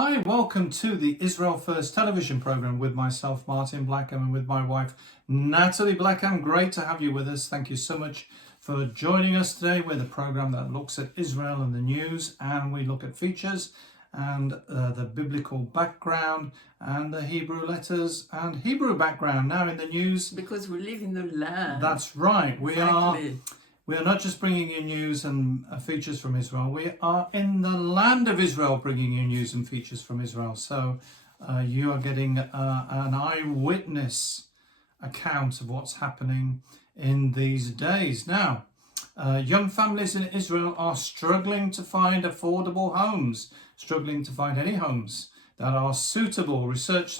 Hi, welcome to the Israel First television program with myself, Martin Blackham, and with my wife, Nathalie Blackham. Great to have you with us. Thank you so much for joining us today. We're the program that looks at Israel and the news, and we look at features and the biblical background and the Hebrew letters and Hebrew background. Now in the news, because we live in the land. That's right. Exactly. We are not just bringing you news and features from Israel. We are in the land of Israel bringing you news and features from Israel. So you are getting an eyewitness account of what's happening in these days. Now, young families in Israel are struggling to find affordable homes, struggling to find any homes that are suitable. A research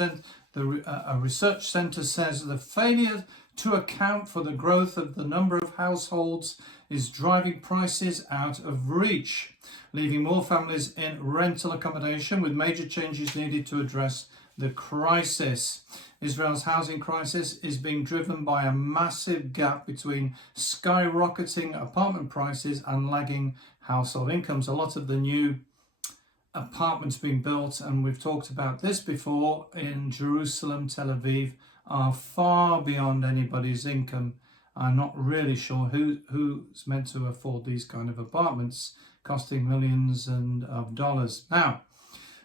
centre says the failure to account for the growth of the number of households is driving prices out of reach, leaving more families in rental accommodation with major changes needed to address the crisis. Israel's housing crisis is being driven by a massive gap between skyrocketing apartment prices and lagging household incomes. A lot of the new apartments being built, and we've talked about this before, in Jerusalem, Tel Aviv, are far beyond anybody's income. I'm not really sure who's meant to afford these kind of apartments costing millions of dollars. Now,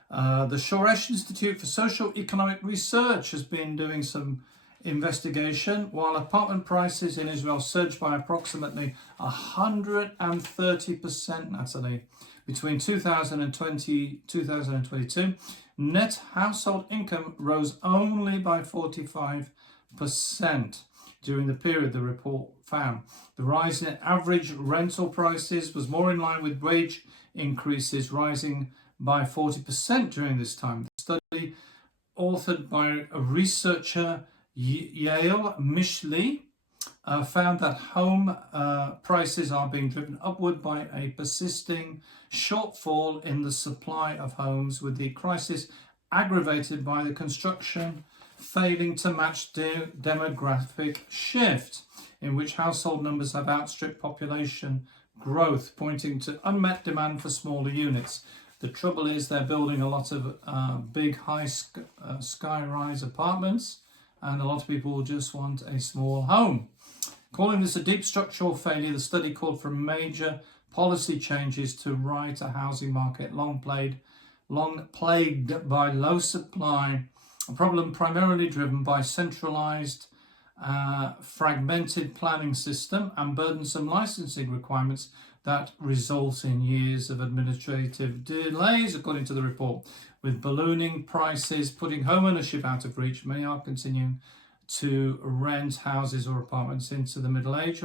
the Shoresh Institute for Social Economic Research has been doing some investigation. While apartment prices in Israel surged by approximately 130%, Nathalie, between 2020 2022, net household income rose only by 45% during the period, the report found. The rise in average rental prices was more in line with wage increases, rising by 40% during this time. The study, authored by a researcher, Yael Mishley, found that home prices are being driven upward by a persisting shortfall in the supply of homes, with the crisis aggravated by the construction failing to match demographic shift, in which household numbers have outstripped population growth, pointing to unmet demand for smaller units. The trouble is they're building a lot of big high sky-rise apartments, and a lot of people just want a small home. Calling this a deep structural failure, the study called for major policy changes to right a housing market long plagued by low supply, a problem primarily driven by centralized, fragmented planning system and burdensome licensing requirements that result in years of administrative delays, according to the report. With ballooning prices putting home ownership out of reach, many are continuing to rent houses or apartments into the middle age,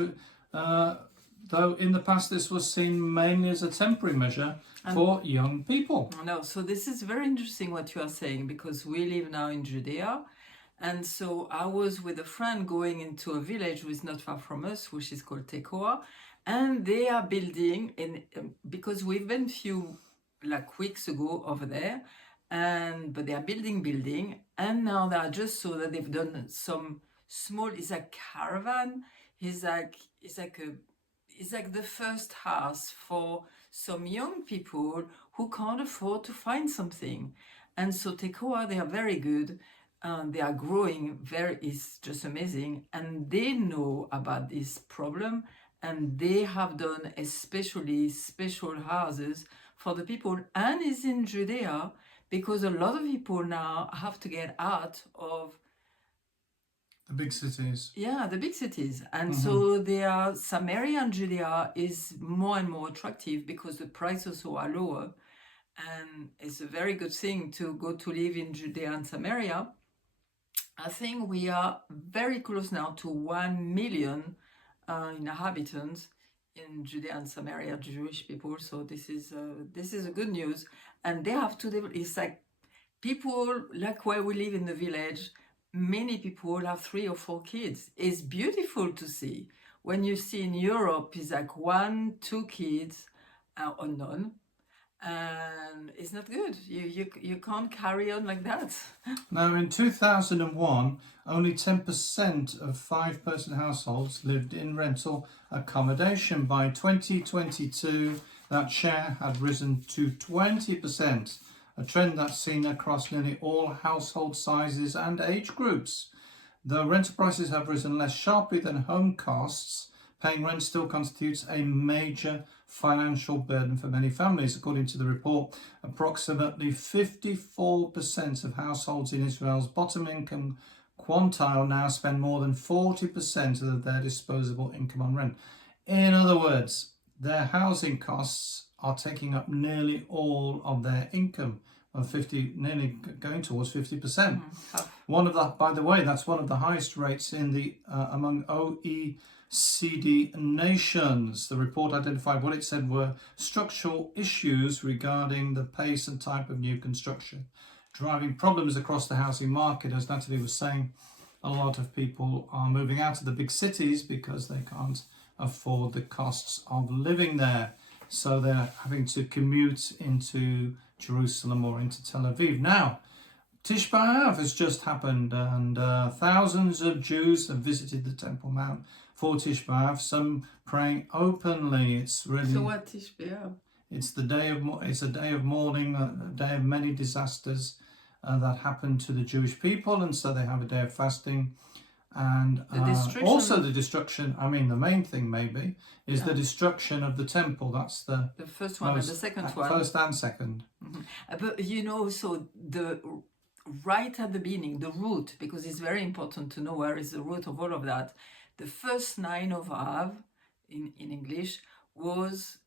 though in the past this was seen mainly as a temporary measure for young people. No, so this is very interesting what you are saying, because we live now in Judea, and so I was with a friend going into a village which is not far from us, which is called Tekoa, and they are building, because we've been a few weeks ago over there, but they are building, and now I just saw that they've done some small, it's a caravan, it's like the first house for some young people who can't afford to find something. And so Tekoa, they are very good. They are growing it's just amazing. And they know about this problem, and they have done especially special houses for the people. And it's in Judea, because a lot of people now have to get out of the big cities. Yeah, the big cities. And so Samaria and Judea is more and more attractive because the prices are lower. And it's a very good thing to go to live in Judea and Samaria. I think we are very close now to 1 million inhabitants in Judea and Samaria, Jewish people. So this is a good news. And they have to develop. It's like people, like where we live in the village, many people have 3 or 4 kids. It's beautiful to see. When you see in Europe, it's like 1, 2 kids or none. And it's not good. You can't carry on like that. Now, in 2001, only 10% of 5-person households lived in rental accommodation. By 2022, that share had risen to 20%. a trend that's seen across nearly all household sizes and age groups. Though rental prices have risen less sharply than home costs, paying rent still constitutes a major financial burden for many families. According to the report, approximately 54% of households in Israel's bottom income quintile now spend more than 40% of their disposable income on rent. In other words, their housing costs are taking up nearly all of their income, of 50, nearly going towards 50%. One of the, by the way, that's one of the highest rates in the among OECD nations. The report identified what it said were structural issues regarding the pace and type of new construction, driving problems across the housing market. As Nathalie was saying, a lot of people are moving out of the big cities because they can't afford the costs of living there. So they're having to commute into Jerusalem or into Tel Aviv. Now, Tish B'Av has just happened, and thousands of Jews have visited the Temple Mount for Tish B'Av, some praying openly. It's really... So what Tish B'Av? It's a day of mourning, a day of many disasters that happened to the Jewish people, and so they have a day of fasting. And also the destruction, I mean, the main thing maybe is the destruction of the temple. That's the first one and the second one. First and second. But you know, so the right at the beginning, the root, because it's very important to know where is the root of all of that. The first 9 of Av in English was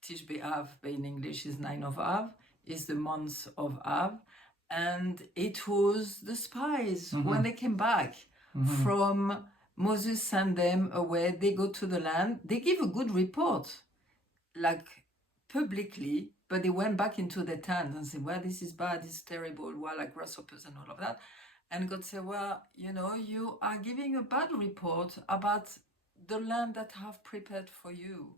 Tish B'Av, in English is 9 of Av, is the month of Av, and it was the spies when they came back. From Moses sent them away, they go to the land, they give a good report, like publicly, but they went back into their tent and said, well, this is bad, this is terrible, well, like grasshoppers and all of that. And God said, well, you know, you are giving a bad report about the land that I have prepared for you.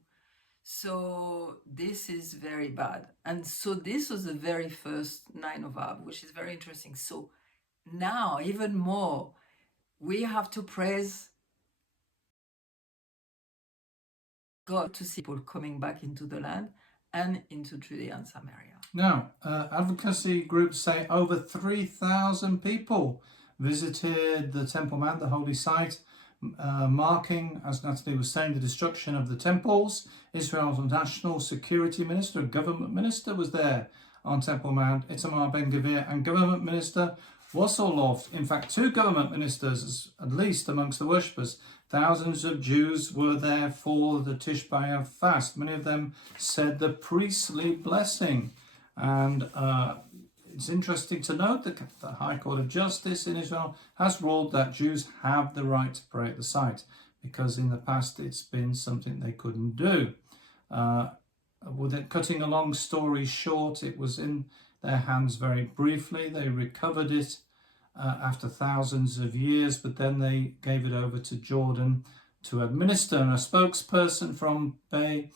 So this is very bad. And so this was the very first 9 of Av, which is very interesting. So now, even more, we have to praise God to see people coming back into the land and into Judea and Samaria. Now, advocacy groups say over 3,000 people visited the Temple Mount, the holy site, marking, as Nathalie was saying, the destruction of the temples. Israel's national security minister, a government minister, was there on Temple Mount, Itamar Ben-Gvir, and government minister Wasserlof. In fact, 2 government ministers, at least amongst the worshippers. Thousands of Jews were there for the Tish B'Av fast. Many of them said the priestly blessing. And it's interesting to note that the High Court of Justice in Israel has ruled that Jews have the right to pray at the site, because in the past it's been something they couldn't do. With it, cutting a long story short, it was in their hands very briefly. They recovered it after thousands of years, but then they gave it over to Jordan to administer. And a spokesperson from Beit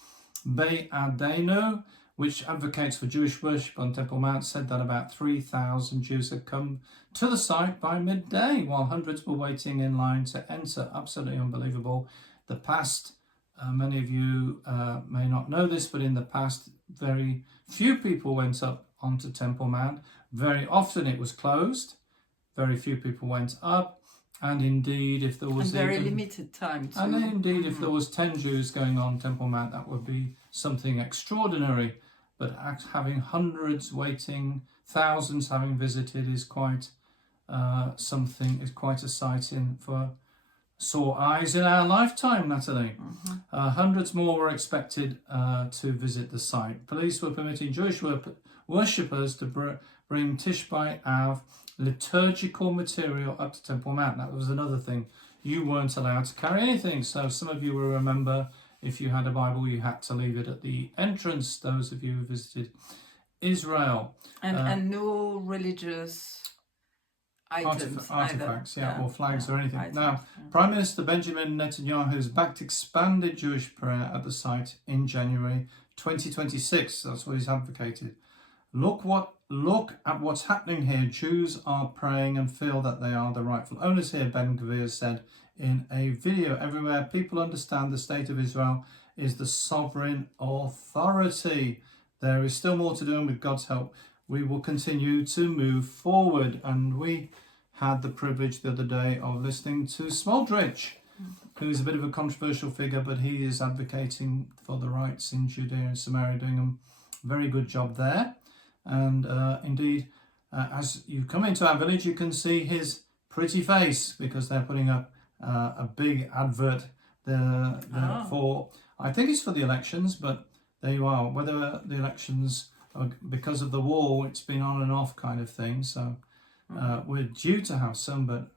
Adenu, which advocates for Jewish worship on Temple Mount, said that about 3,000 Jews had come to the site by midday, while hundreds were waiting in line to enter. Absolutely unbelievable. The past, many of you may not know this, but in the past, very few people went up onto Temple Mount. Very often it was closed. Very few people went up. And indeed, if there was... And very limited time too. And indeed, if there was 10 Jews going on Temple Mount, that would be something extraordinary. But having hundreds waiting, thousands having visited is quite something, is quite a sight for sore eyes in our lifetime, Nathalie. Hundreds more were expected to visit the site. Police were permitting Jewish worshippers to bring Tish B'Av liturgical material up to Temple Mount. That was another thing. You weren't allowed to carry anything. So some of you will remember, if you had a Bible, you had to leave it at the entrance, those of you who visited Israel. And no religious items. Artifacts, or flags or anything. Now, Prime Minister Benjamin Netanyahu has backed expanded Jewish prayer at the site in January 2026. That's what he's advocated. Look at what's happening here. Jews are praying and feel that they are the rightful owners here, Ben-Gvir said in a video. Everywhere people understand the state of Israel is the sovereign authority. There is still more to do, and with God's help, we will continue to move forward. And we had the privilege the other day of listening to Smoldrich, who is a bit of a controversial figure, but he is advocating for the rights in Judea and Samaria, doing a very good job there. And indeed, as you come into our village, you can see his pretty face, because they're putting up a big advert there for, I think it's for the elections, but there you are. Whether the elections are because of the war, it's been on and off kind of thing. So we're due to have some, but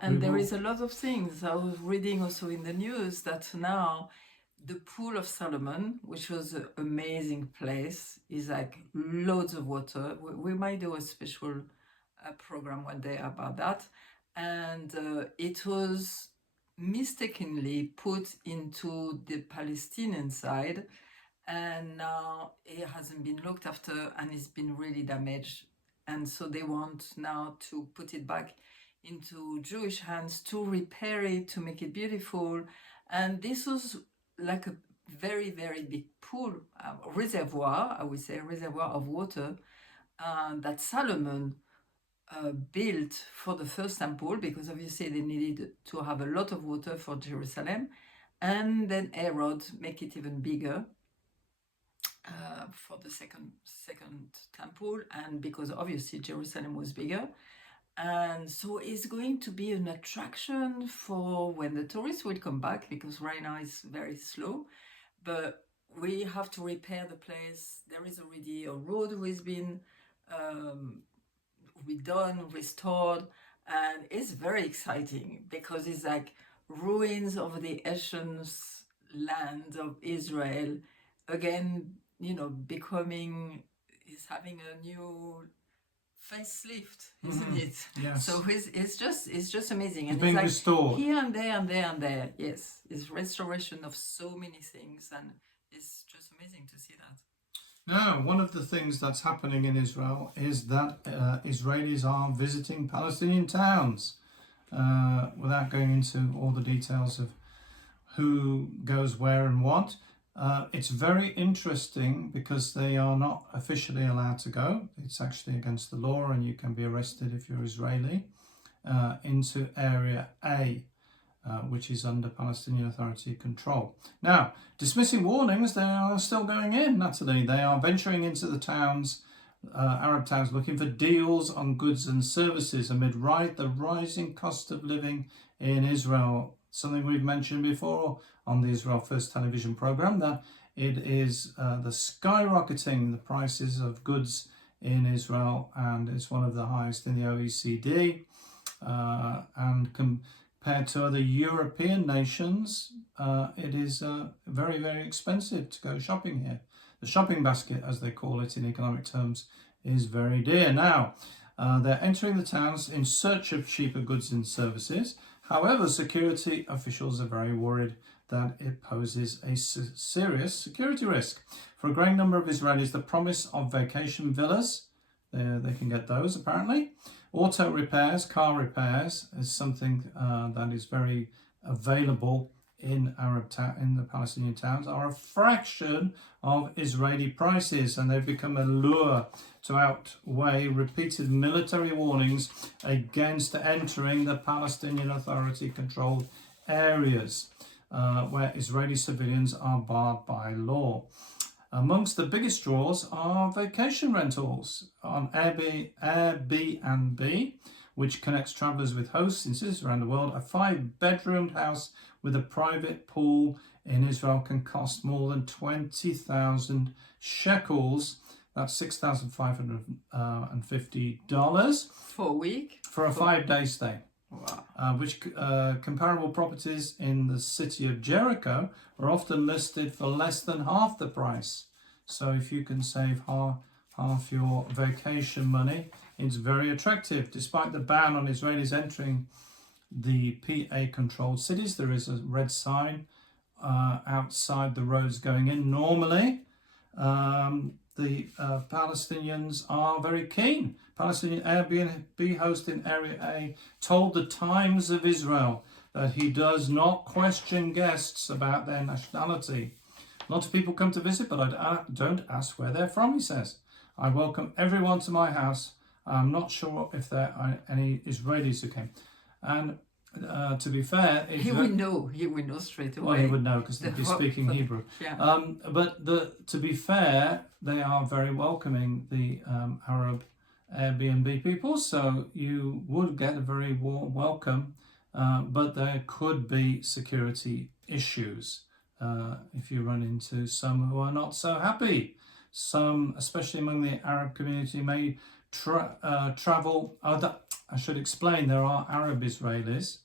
and there is a lot of things. I was reading also in the news that now the Pool of Solomon, which was an amazing place, is like loads of water. We might do a special program one day about that. And it was mistakenly put into the Palestinian side, and now it hasn't been looked after and it's been really damaged. And so they want now to put it back into Jewish hands to repair it, to make it beautiful. And this was like a very, very big pool, reservoir, I would say, reservoir of water that Solomon built for the first temple, because obviously they needed to have a lot of water for Jerusalem. And then Herod make it even bigger for the second temple, and because obviously Jerusalem was bigger. And so it's going to be an attraction for when the tourists will come back, because right now it's very slow. But we have to repair the place. There is already a road who has been redone, restored, and it's very exciting because it's like ruins of the ancient land of Israel again, becoming, is having a new facelift, isn't it? Yes. So it's just amazing. And it's being restored here and there and there and there. Yes, it's restoration of so many things, and it's just amazing to see that. Now, one of the things that's happening in Israel is that Israelis are visiting Palestinian towns. Without going into all the details of who goes where and what, it's very interesting because they are not officially allowed to go. It's actually against the law, and you can be arrested if you're Israeli, into Area A, which is under Palestinian Authority control. Now, dismissing warnings, they are still going in, Nathalie. They are venturing into the towns, Arab towns, looking for deals on goods and services amid the rising cost of living in Israel. Something we've mentioned before on the Israel First television program, that it is the skyrocketing the prices of goods in Israel, and it's one of the highest in the OECD. And compared to other European nations, it is very, very expensive to go shopping here. The shopping basket, as they call it in economic terms, is very dear. Now, they're entering the towns in search of cheaper goods and services. However, security officials are very worried that it poses a serious security risk. For a growing number of Israelis, the promise of vacation villas, they can get those apparently. Auto repairs, car repairs is something that is very available in in the Palestinian towns, are a fraction of Israeli prices, and they've become a lure to outweigh repeated military warnings against entering the Palestinian Authority controlled areas where Israeli civilians are barred by law. Amongst the biggest draws are vacation rentals on Airbnb, which connects travellers with hosts in cities around the world. A 5-bedroomed house with a private pool in Israel can cost more than 20,000 shekels. That's $6,550 for a week for a 5-day stay. Wow. Which comparable properties in the city of Jericho are often listed for less than half the price. So if you can save half your vacation money, it's very attractive. Despite the ban on Israelis entering the PA-controlled cities, there is a red sign outside the roads going in. Normally, the Palestinians are very keen. Palestinian Airbnb host in Area A told the Times of Israel that he does not question guests about their nationality. Lots of people come to visit, but I don't ask where they're from, he says. I welcome everyone to my house. I'm not sure if there are any Israelis who came. And to be fair, He would know. He would know straight away. well, he would know because they'd be speaking Hebrew. Yeah. But to be fair, they are very welcoming, the Arab Airbnb people. So you would get a very warm welcome, but there could be security issues if you run into some who are not so happy. Some, especially among the Arab community, may travel. I should explain, there are Arab Israelis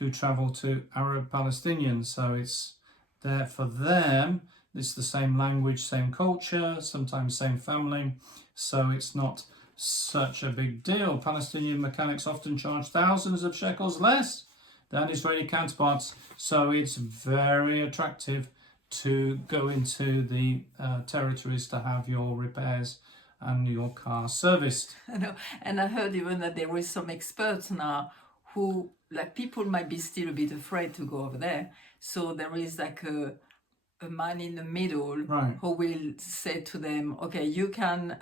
who travel to Arab Palestinians, so it's there for them. It's the same language, same culture, sometimes same family, so it's not such a big deal. Palestinian mechanics often charge thousands of shekels less than Israeli counterparts, so it's very attractive to go into the territories to have your repairs and your car serviced. I know. And I heard even that there is some experts now who, like, people might be still a bit afraid to go over there. So there is like a man in the middle, right, who will say to them, okay, you can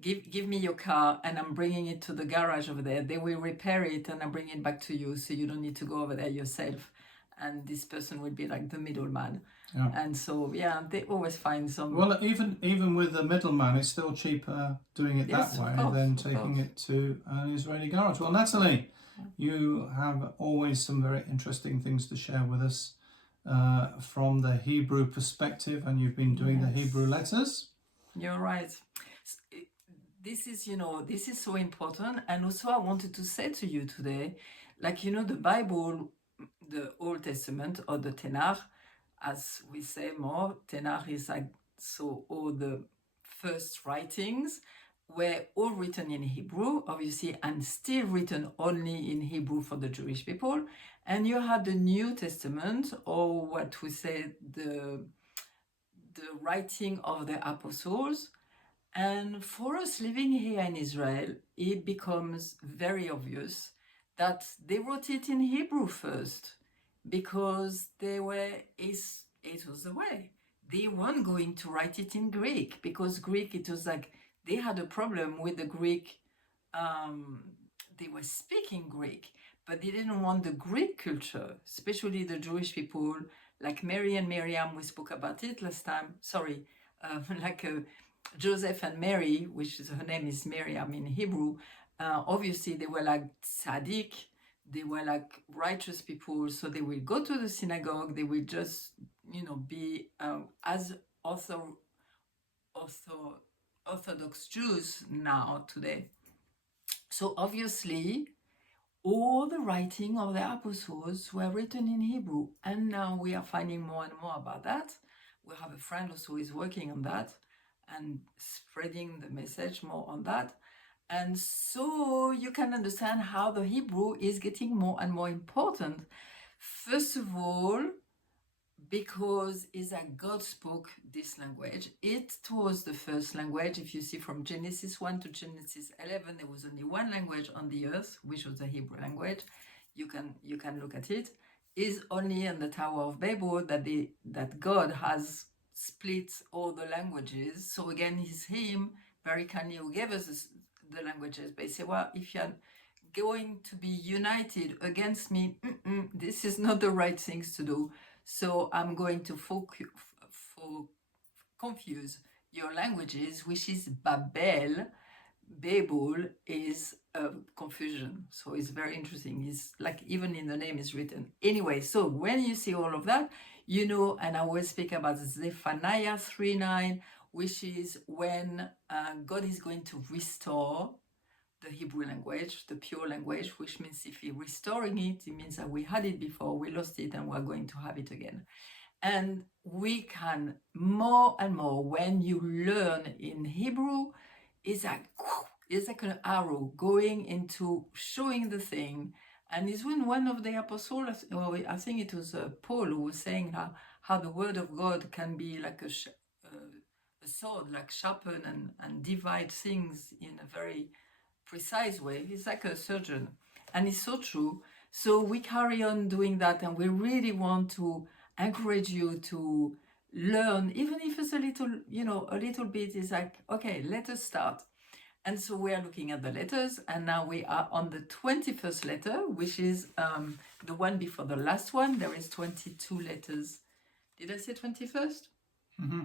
give me your car and I'm bringing it to the garage over there. They will repair it and I'm bringing it back to you, so you don't need to go over there yourself. And this person will be like the middleman. Yeah. And so, yeah, they always find some... Well, even with the middleman, it's still cheaper doing it Yes, that way of course, than of taking course. it to an Israeli garage. Well, Nathalie, you have always some very interesting things to share with us from the Hebrew perspective, and you've been doing the Yes. Hebrew letters. You're right. This is, this is so important. And also I wanted to say to you today, like, the Bible, the Old Testament, or the Tanakh, as we say more, Tanakh is like, so all the first writings were all written in Hebrew, obviously, and still written only in Hebrew for the Jewish people. And you had the New Testament, or what we say, the writing of the apostles. And for us living here in Israel, it becomes very obvious that they wrote it in Hebrew first, because it was the way. They weren't going to write it in Greek, because Greek, it was like they had a problem with the Greek. They were speaking Greek, but they didn't want the Greek culture, especially the Jewish people, like Mary and Miriam, we spoke about it last time. Sorry, Joseph and Mary, which is, her name is Miriam in Hebrew. Obviously, they were like tzaddik, they were like righteous people, so they will go to the synagogue, they will just, be as Orthodox Jews now today. So obviously, all the writing of the apostles were written in Hebrew, and now we are finding more and more about that. We have a friend also who is working on that and spreading the message more on that. And so you can understand how the Hebrew is getting more and more important. First of all, because it's like God spoke this language. It was the first language. If you see from Genesis 1 to Genesis 11, there was only one language on the earth, which was the Hebrew language. You can look at it. It's only in the Tower of Babel that God has split all the languages. So again, it's him very kindly who gave us the languages. But he said, well, if you're going to be united against me, this is not the right things to do. So I'm going to confuse your languages, which is Babel. Babel is confusion. So it's very interesting. It's like even in the name is written. Anyway, so when you see all of that, and I will speak about Zephaniah 3:9, which is when God is going to restore the Hebrew language, the pure language, which means if He's restoring it, it means that we had it before, we lost it, and we're going to have it again. And we can more and more, when you learn in Hebrew, it's like an arrow going into showing the thing. And it's when one of the apostles, I think it was Paul, who was saying how the word of God can be like a sword, like sharpen and divide things in a very precise way. He's like a surgeon, and it's so true. So we carry on doing that, and we really want to encourage you to learn, even if it's a little, a little bit, is like, okay, let us start. And so we are looking at the letters, and now we are on the 21st letter, which is the one before the last one. There is 22 letters. Did I say 21st? Mm-hmm.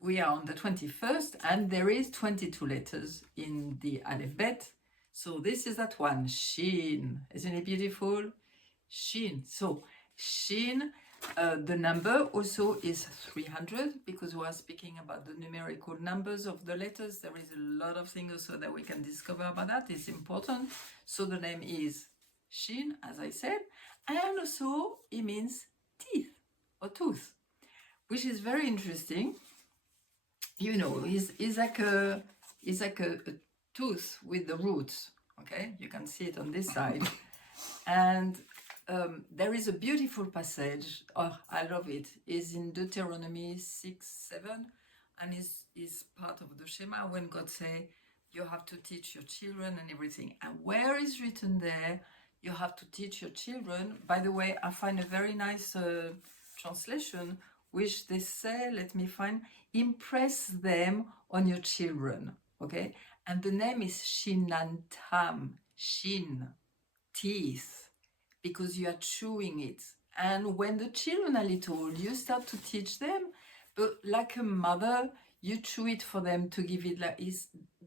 We are on the 21st, and there is 22 letters in the alphabet. So this is that one, Shin. Isn't it beautiful? Shin. So Shin, the number also is 300, because we are speaking about the numerical numbers of the letters. There is a lot of things also that we can discover about that. It's important. So the name is Shin, as I said, and also it means teeth or tooth, which is very interesting. It's like a tooth with the roots. Okay, you can see it on this side. And there is a beautiful passage, oh, I love it, is in Deuteronomy 6:7, and is part of the Shema, when God say, you have to teach your children and everything. And where is written there, you have to teach your children. By the way, I find a very nice translation, which they say, let me find, impress them on your children, okay? And the name is Shinantam, Shin, teeth, because you are chewing it. And when the children are little, you start to teach them, but like a mother, you chew it for them to give it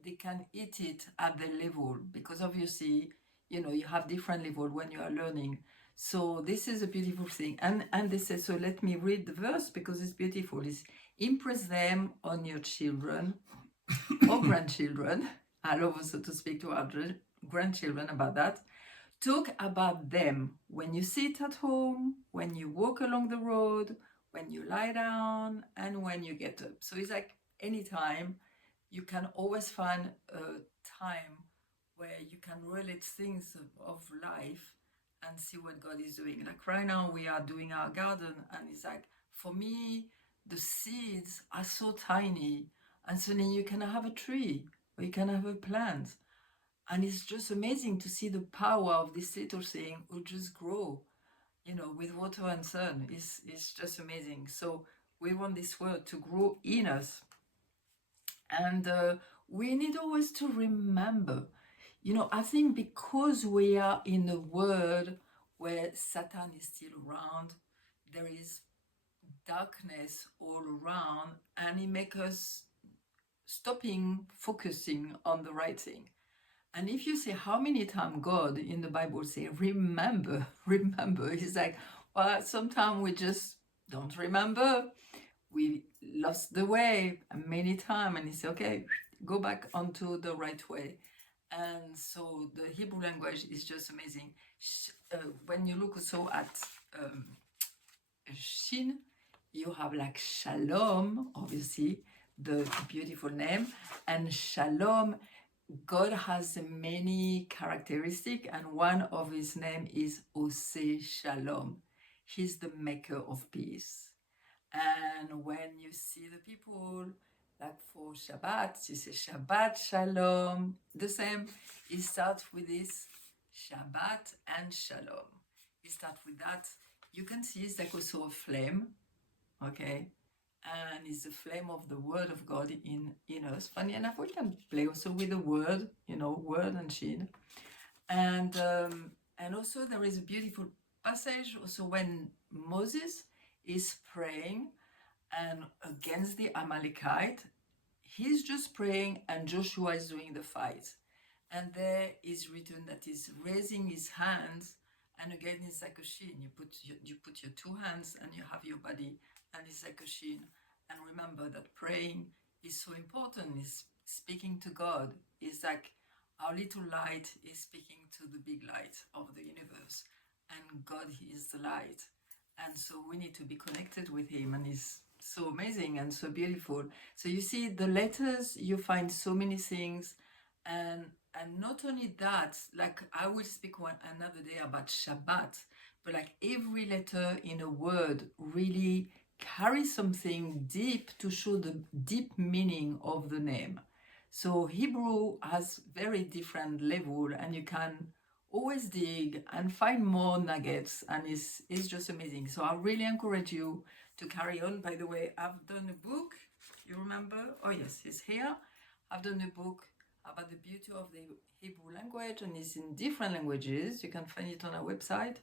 they can eat it at their level, because obviously, you have different level when you are learning. So this is a beautiful thing. And they say, so let me read the verse because it's beautiful. It's impress them on your children or grandchildren. I love also to speak to our grandchildren about that. Talk about them when you sit at home, when you walk along the road, when you lie down, and when you get up. So it's like anytime, you can always find a time where you can relate things of life and see what God is doing. Like right now, we are doing our garden, and it's like, for me, the seeds are so tiny, and suddenly you can have a tree or you can have a plant. And it's just amazing to see the power of this little thing who just grow, with water and sun. It's just amazing. So we want this word to grow in us. And we need always to remember, I think because we are in a world where Satan is still around, there is darkness all around, and it makes us focusing on the right thing. And if you see how many times God in the Bible say, remember, it's like, well, sometimes we just don't remember. We lost the way many times, and he said, okay, go back onto the right way. And so the Hebrew language is just amazing. When you look also at Shin, you have like Shalom, obviously, the beautiful name, and Shalom, God has many characteristics, and one of his name is Oseh Shalom. He's the maker of peace. And when you see the people, like for Shabbat, you say Shabbat Shalom. The same, it starts with this Shabbat and Shalom. You start with that. You can see it's like also a flame, okay? And it's the flame of the word of God in us. Funny enough, we can play also with the word, word and Shin. And also there is a beautiful passage also when Moses is praying and against the Amalekite. He's just praying and Joshua is doing the fight. And there is written that he's raising his hands, and again it's like a Shin. You put your two hands and you have your body, and it's like a Shin. And remember that praying is so important. It's speaking to God. It's like our little light is speaking to the big light of the universe, and God is the light. And so we need to be connected with him, and it's so amazing and so beautiful. So you see the letters, you find so many things, and not only that, like I will speak another day about Shabbat, but like every letter in a word really carries something deep to show the deep meaning of the name. So Hebrew has very different level, and you can always dig and find more nuggets, and it's just amazing. So I really encourage you to carry on. By the way, I've done a book, you remember? Oh yes, it's here. I've done a book about the beauty of the Hebrew language, and it's in different languages. You can find it on our website.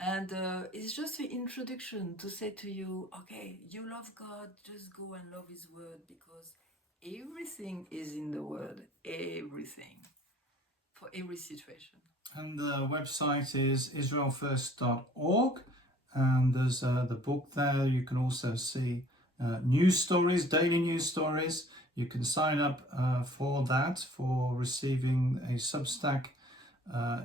And it's just an introduction to say to you, okay, you love God, just go and love His word, because everything is in the word, everything, for every situation. And the website is israelfirst.org, and there's the book there. You can also see news stories, daily news stories. You can sign up for that, for receiving a Substack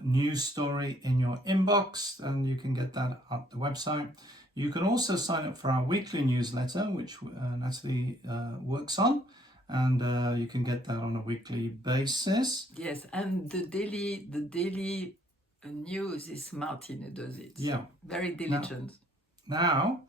news story in your inbox, and you can get that at the website. You can also sign up for our weekly newsletter, which Nathalie works on, and you can get that on a weekly basis. Yes, and the daily news is Martin who does it. Yeah, very diligent. Now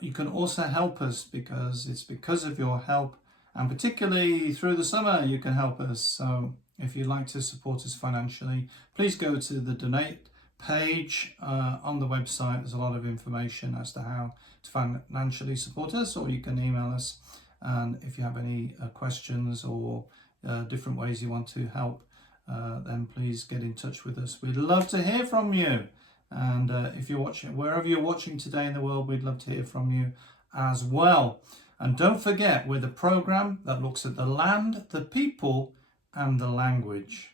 you can also help us, because it's because of your help, and particularly through the summer, you can help us. So if you'd like to support us financially, please go to the donate page on the website. There's a lot of information as to how to financially support us, or you can email us. And if you have any questions or different ways you want to help, then please get in touch with us. We'd love to hear from you. And if you're watching, wherever you're watching today in the world, we'd love to hear from you as well. And don't forget, we're the program that looks at the land, the people, and the language.